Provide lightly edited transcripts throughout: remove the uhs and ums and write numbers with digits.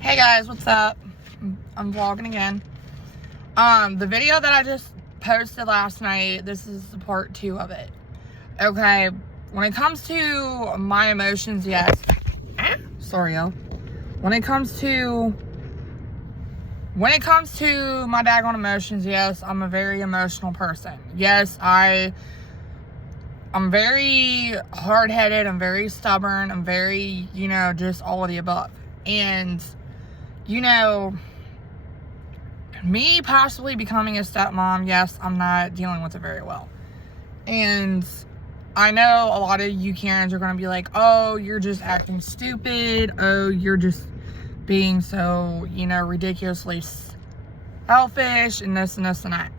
Hey guys, what's up? I'm vlogging again. The video that I just posted last night, this is the part 2 of it. Okay, when it comes to my emotions, yes. Sorry, y'all. When it comes to my daggone emotions, yes, I'm a very emotional person. Yes, I'm very hard-headed, I'm very stubborn, I'm very, just all of the above. And me possibly becoming a stepmom, yes, I'm not dealing with it very well. And I know a lot of you Karens are going to be like, oh, you're just acting stupid. Oh, you're just being so, ridiculously selfish and this and this and that.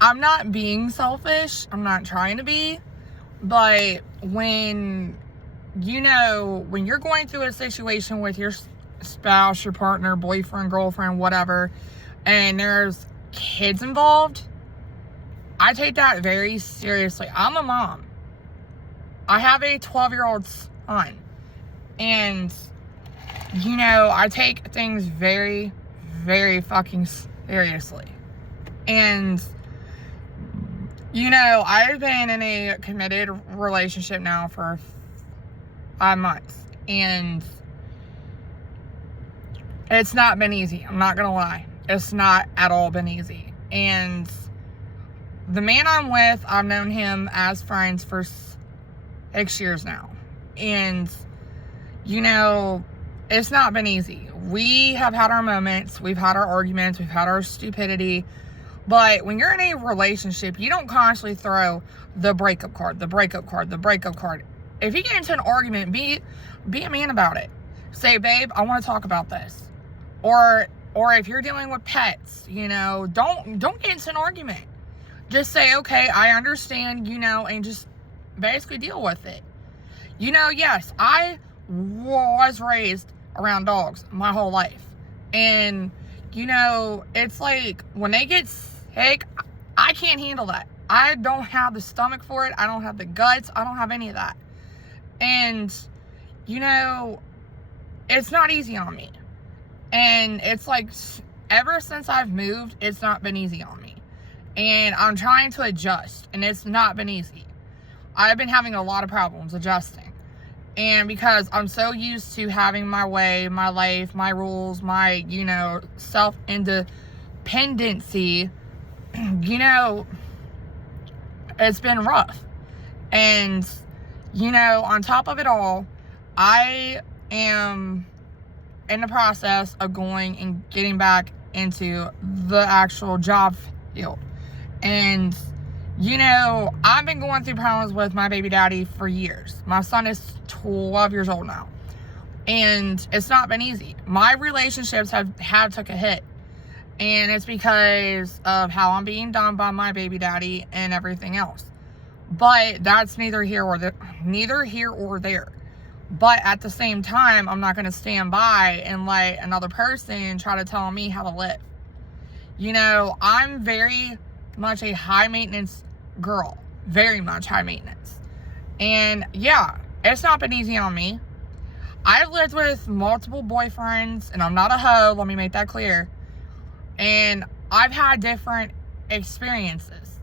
I'm not being selfish. I'm not trying to be. But when you're going through a situation with your spouse, your partner, boyfriend, girlfriend, whatever, and there's kids involved, I take that very seriously. I'm a mom. I have a 12-year-old son. And, I take things very, very fucking seriously. And, I've been in a committed relationship now for 5 months. And it's not been easy. I'm not going to lie. It's not at all been easy. And the man I'm with, I've known him as friends for 6 years now. And, it's not been easy. We have had our moments. We've had our arguments. We've had our stupidity. But when you're in a relationship, you don't constantly throw the breakup card, the breakup card, the breakup card. If you get into an argument, be a man about it. Say, babe, I want to talk about this. Or if you're dealing with pets, don't get into an argument. Just say, okay, I understand, and just basically deal with it. Yes, I was raised around dogs my whole life. And, it's like when they get sick, I can't handle that. I don't have the stomach for it. I don't have the guts. I don't have any of that. And, it's not easy on me. And it's like, ever since I've moved, it's not been easy on me. And I'm trying to adjust, and it's not been easy. I've been having a lot of problems adjusting. And because I'm so used to having my way, my life, my rules, my, self-independency, it's been rough. And, on top of it all, I am in the process of going and getting back into the actual job field. And, I've been going through problems with my baby daddy for years. My son is 12 years old now. And it's not been easy. My relationships have took a hit. And it's because of how I'm being done by my baby daddy and everything else. But that's neither here or there. But at the same time, I'm not going to stand by and let another person try to tell me how to live. I'm very much a high maintenance girl. Very much high maintenance. And yeah, it's not been easy on me. I've lived with multiple boyfriends, and I'm not a hoe, let me make that clear. And I've had different experiences.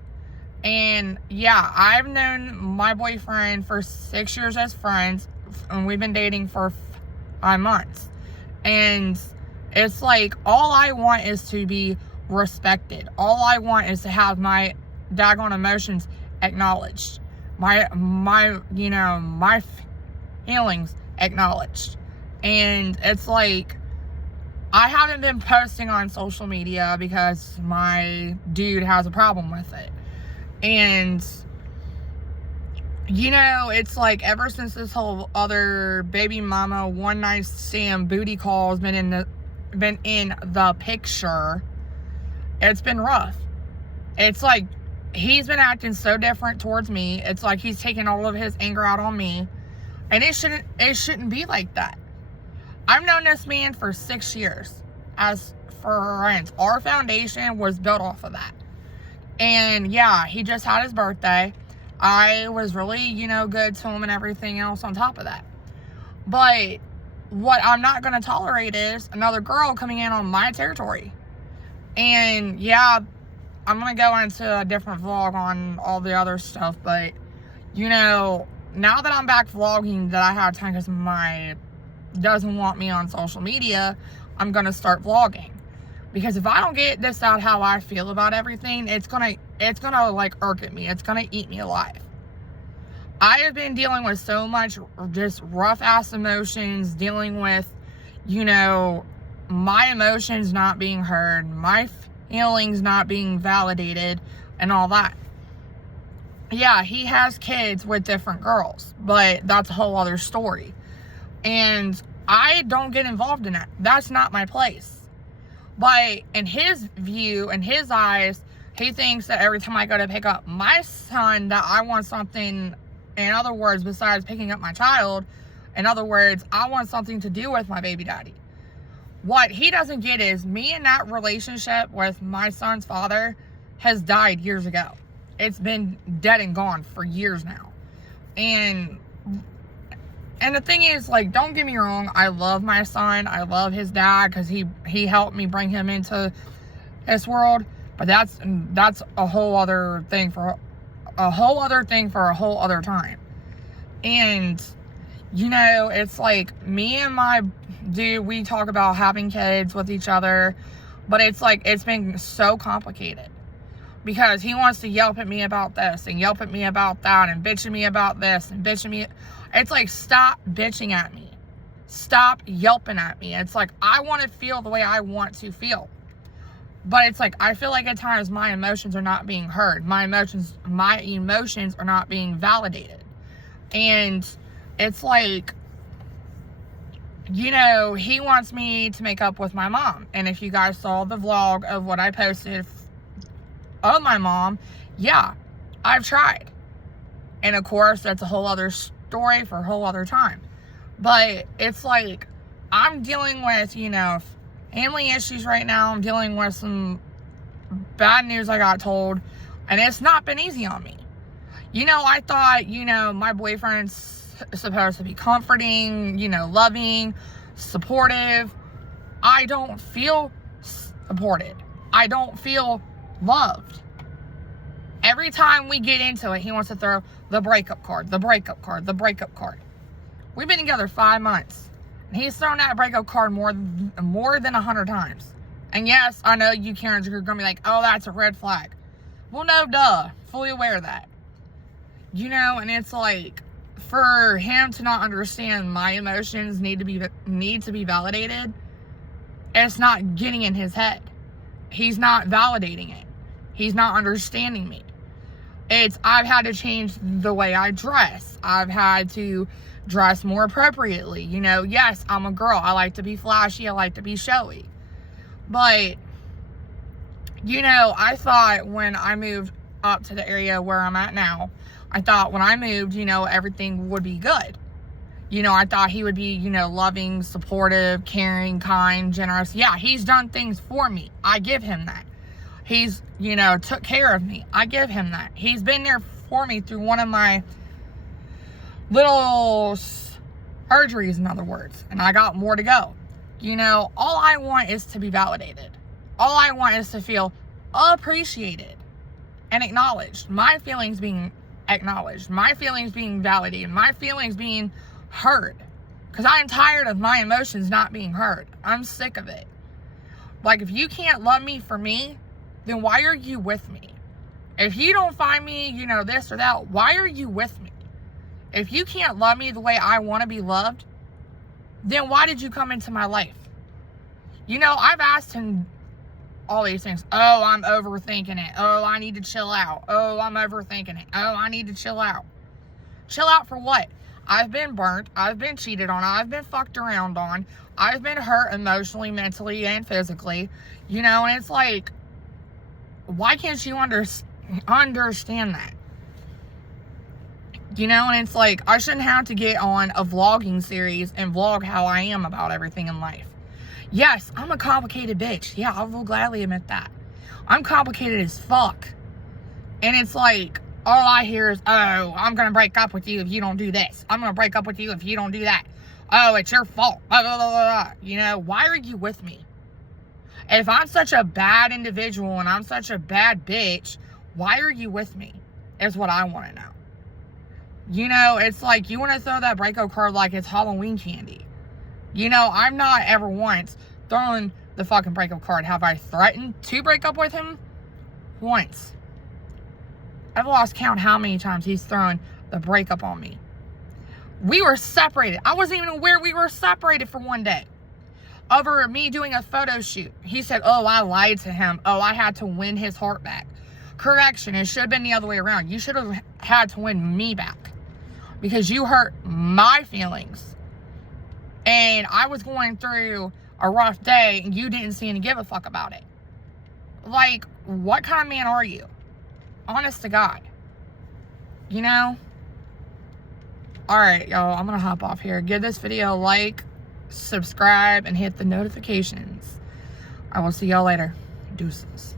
And yeah, I've known my boyfriend for 6 years as friends, and we've been dating for 5 months. And it's like, all I want is to be respected. All I want is to have my daggone emotions acknowledged. My feelings acknowledged. And it's like, I haven't been posting on social media because my dude has a problem with it. And, it's like, ever since this whole other baby mama one night stand booty call has been in the picture, it's been rough. It's like, he's been acting so different towards me. It's like he's taking all of his anger out on me. And it shouldn't be like that. I've known this man for 6 years as friends. Our foundation was built off of that. And yeah, he just had his birthday. I was really, good to him and everything else on top of that. But what I'm not going to tolerate is another girl coming in on my territory. And yeah, I'm going to go into a different vlog on all the other stuff, but, you know, now that I'm back vlogging, that I have time because my doesn't want me on social media, I'm going to start vlogging. Because if I don't get this out how I feel about everything, it's gonna like irk at me. It's gonna eat me alive. I have been dealing with so much just rough ass emotions, dealing with, you know, my emotions not being heard, my feelings not being validated, and all that. Yeah, he has kids with different girls, but that's a whole other story. And I don't get involved in that. That's not my place. But in his view, in his eyes, he thinks that every time I go to pick up my son, that I want something, in other words, besides picking up my child, in other words, I want something to do with my baby daddy. What he doesn't get is me and that relationship with my son's father has died years ago. It's been dead and gone for years now. And the thing is, like, don't get me wrong, I love my son. I love his dad because he helped me bring him into this world. But that's a whole other thing for a whole other time. And, you know, it's like me and my dude, we talk about having kids with each other. But it's like, it's been so complicated. Because he wants to yelp at me about this and yelp at me about that and bitch at me about this and bitch at me. It's like, stop bitching at me. Stop yelping at me. It's like, I want to feel the way I want to feel. But it's like, I feel like at times my emotions are not being heard. My emotions are not being validated. And it's like, you know, he wants me to make up with my mom. And if you guys saw the vlog of what I posted of my mom, yeah, I've tried. And of course, that's a whole other story for a whole other time. But it's like, I'm dealing with, you know, family issues right now. I'm dealing with some bad news I got told, and it's not been easy on me. You know, I thought, you know, my boyfriend's supposed to be comforting, you know, loving, supportive. I don't feel supported. I don't feel loved. Every time we get into it, he wants to throw the breakup card, the breakup card, the breakup card. We've been together 5 months, and he's thrown that breakup card more than 100 times. And yes, I know you Karens are gonna be like, oh, that's a red flag. Well, no, duh. Fully aware of that. You know, and it's like, for him to not understand my emotions need to be validated, it's not getting in his head. He's not validating it. He's not understanding me. I've had to change the way I dress. I've had to dress more appropriately. You know, yes, I'm a girl. I like to be flashy. I like to be showy. But, you know, I thought when I moved up to the area where I'm at now, I thought when I moved, you know, everything would be good. You know, I thought he would be, you know, loving, supportive, caring, kind, generous. Yeah, he's done things for me. I give him that. He's, you know, took care of me. I give him that. He's been there for me through one of my little surgeries, in other words. And I got more to go. You know, all I want is to be validated. All I want is to feel appreciated and acknowledged. My feelings being acknowledged. My feelings being validated. My feelings being heard. Because I'm tired of my emotions not being heard. I'm sick of it. Like, if you can't love me for me, then why are you with me? If you don't find me, you know, this or that, why are you with me? If you can't love me the way I want to be loved, then why did you come into my life? You know, I've asked him all these things. Oh, I'm overthinking it. Oh, I need to chill out. Oh, I'm overthinking it. Oh, I need to chill out. Chill out for what? I've been burnt. I've been cheated on. I've been fucked around on. I've been hurt emotionally, mentally, and physically. You know, and it's like, why can't you understand that? You know, and it's like, I shouldn't have to get on a vlogging series and vlog how I am about everything in life. Yes, I'm a complicated bitch. Yeah, I will gladly admit that. I'm complicated as fuck. And it's like, all I hear is, oh, I'm going to break up with you if you don't do this. I'm going to break up with you if you don't do that. oh, it's your fault. Blah, blah, blah, blah. You know, why are you with me? If I'm such a bad individual and I'm such a bad bitch, why are you with me? Is what I want to know. You know, it's like you want to throw that breakup card like it's Halloween candy. You know, I'm not ever once throwing the fucking breakup card. Have I threatened to break up with him? Once. I've lost count how many times he's thrown the breakup on me. We were separated. I wasn't even aware we were separated for one day. Over me doing a photo shoot. He said, oh, I lied to him. Oh, I had to win his heart back. Correction, it should have been the other way around. You should have had to win me back. Because you hurt my feelings. And I was going through a rough day and you didn't seem to give a fuck about it. Like, what kind of man are you? Honest to God. You know? Alright, y'all, I'm gonna hop off here. Give this video a like, subscribe, and hit the notifications. I will see y'all later. Deuces.